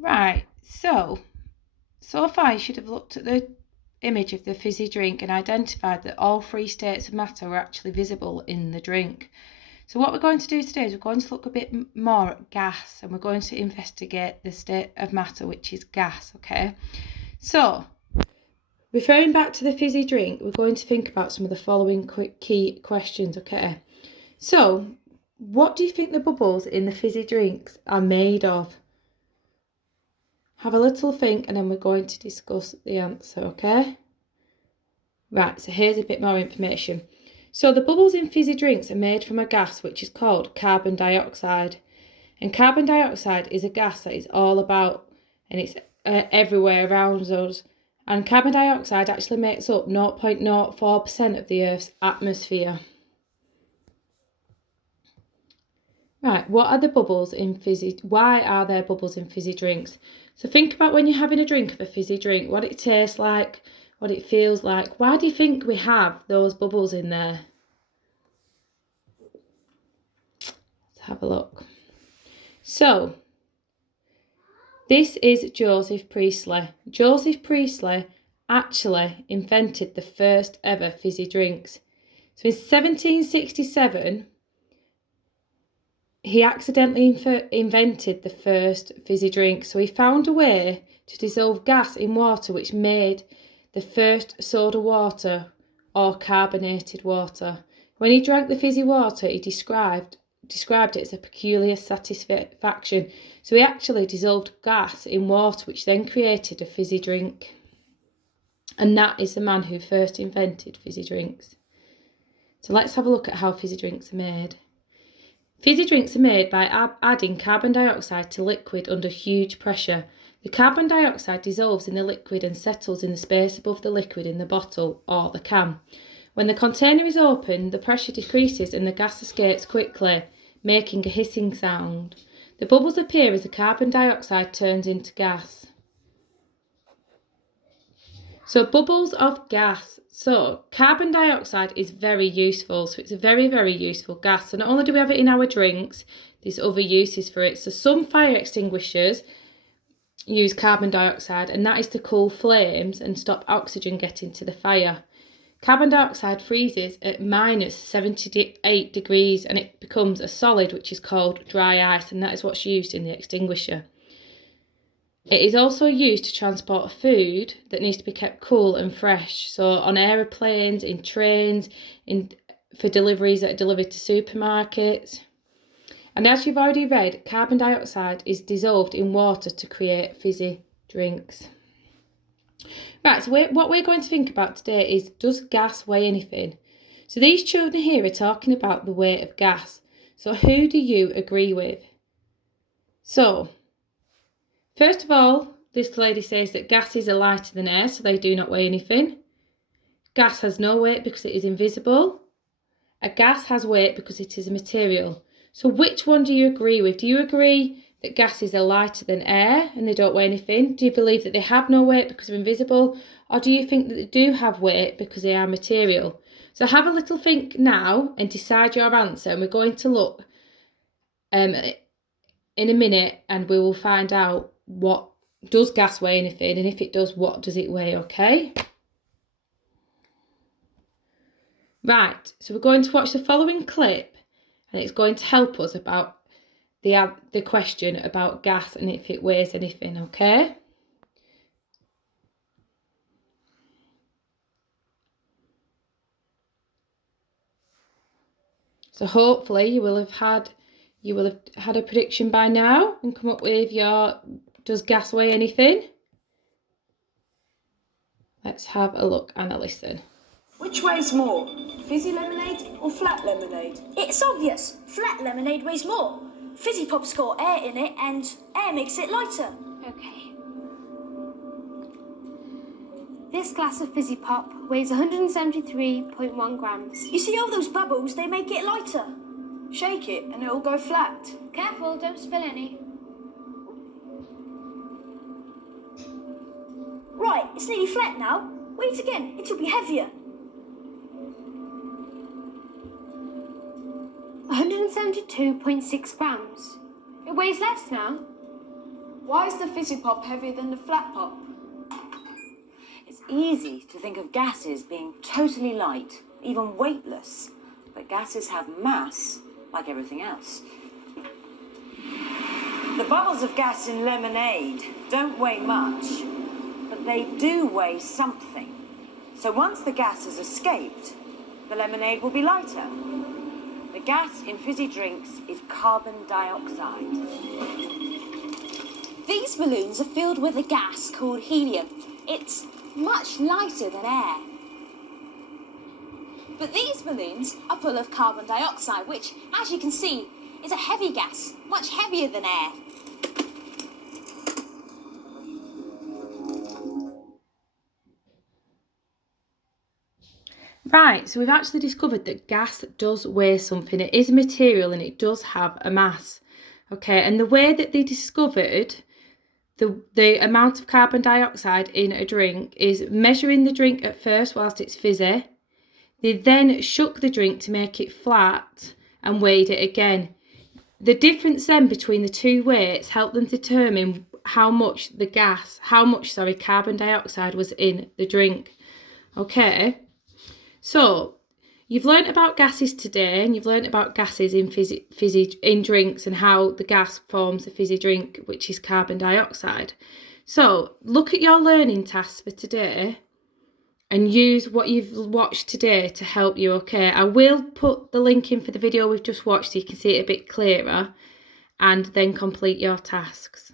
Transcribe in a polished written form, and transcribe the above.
Right, so far you should have looked at the image of the fizzy drink and identified that all three states of matter were actually visible in the drink. So what we're going to do today is we're going to look a bit more at gas, and we're going to investigate the state of matter, which is gas, okay? So, referring back to the fizzy drink, we're going to think about some of the following key questions, okay? So, what do you think the bubbles in the fizzy drinks are made of? Have a little think and then we're going to discuss the answer, okay? Right, so here's a bit more information. So the bubbles in fizzy drinks are made from a gas which is called carbon dioxide. And carbon dioxide is a gas that is all about, and it's everywhere around us. And carbon dioxide actually makes up 0.04% of the Earth's atmosphere. Right, what are the bubbles in why are there bubbles in fizzy drinks? So think about when you're having a drink of a fizzy drink, what it tastes like, what it feels like. Why do you think we have those bubbles in there? Let's have a look. So, this is Joseph Priestley. Joseph Priestley actually invented the first ever fizzy drinks. So in 1767, he accidentally invented the first fizzy drink. So he found a way to dissolve gas in water, which made the first soda water or carbonated water. When he drank the fizzy water, he described it as a peculiar satisfaction. So he actually dissolved gas in water, which then created a fizzy drink. And that is the man who first invented fizzy drinks. So let's have a look at how fizzy drinks are made. Fizzy drinks are made by adding carbon dioxide to liquid under huge pressure. The carbon dioxide dissolves in the liquid and settles in the space above the liquid in the bottle or the can. When the container is opened, the pressure decreases and the gas escapes quickly, making a hissing sound. The bubbles appear as the carbon dioxide turns into gas. So bubbles of gas. So carbon dioxide is very useful. So it's a very, very useful gas. So not only do we have it in our drinks, there's other uses for it. So some fire extinguishers use carbon dioxide, and that is to cool flames and stop oxygen getting to the fire. Carbon dioxide freezes at minus 78 degrees and it becomes a solid, which is called dry ice, and that is what's used in the extinguisher. It is also used to transport food that needs to be kept cool and fresh. So on aeroplanes, in trains, for deliveries that are delivered to supermarkets. And as you've already read, carbon dioxide is dissolved in water to create fizzy drinks. Right, so what we're going to think about today is, does gas weigh anything? So these children here are talking about the weight of gas. So who do you agree with? So, first of all, this lady says that gases are lighter than air, so they do not weigh anything. Gas has no weight because it is invisible. A gas has weight because it is a material. So which one do you agree with? Do you agree that gases are lighter than air and they don't weigh anything? Do you believe that they have no weight because they're invisible? Or do you think that they do have weight because they are material? So have a little think now and decide your answer. And we're going to look in a minute and we will find out, what does gas weigh anything? And if it does, what does it weigh, okay? Right, so we're going to watch the following clip and it's going to help us about the question about gas and if it weighs anything, okay? So hopefully you will have had a prediction by now and come up with your, does gas weigh anything? Let's have a look and a listen. Which weighs more, fizzy lemonade or flat lemonade? It's obvious. Flat lemonade weighs more. Fizzy pop's got air in it and air makes it lighter. Okay. This glass of fizzy pop weighs 173.1 grams. You see all those bubbles? They make it lighter. Shake it and it'll go flat. Careful, don't spill any. Right, it's nearly flat now. Wait again, it'll be heavier. 172.6 grams. It weighs less now. Why is the fizzy pop heavier than the flat pop? It's easy to think of gases being totally light, even weightless, but gases have mass like everything else. The bubbles of gas in lemonade don't weigh much, but they do weigh something. So once the gas has escaped, the lemonade will be lighter. The gas in fizzy drinks is carbon dioxide. These balloons are filled with a gas called helium. It's much lighter than air. But these balloons are full of carbon dioxide, which, as you can see, is a heavy gas, much heavier than air. Right, so we've actually discovered that gas does weigh something. It is a material and it does have a mass. Okay, and the way that they discovered the amount of carbon dioxide in a drink is measuring the drink at first whilst it's fizzy. They then shook the drink to make it flat and weighed it again. The difference then between the two weights helped them determine how much carbon dioxide was in the drink. Okay, so you've learnt about gases today, and you've learnt about gases in fizzy in drinks and how the gas forms a fizzy drink, which is carbon dioxide. So look at your learning tasks for today and use what you've watched today to help you, okay? I will put the link in for the video we've just watched so you can see it a bit clearer, and then complete your tasks.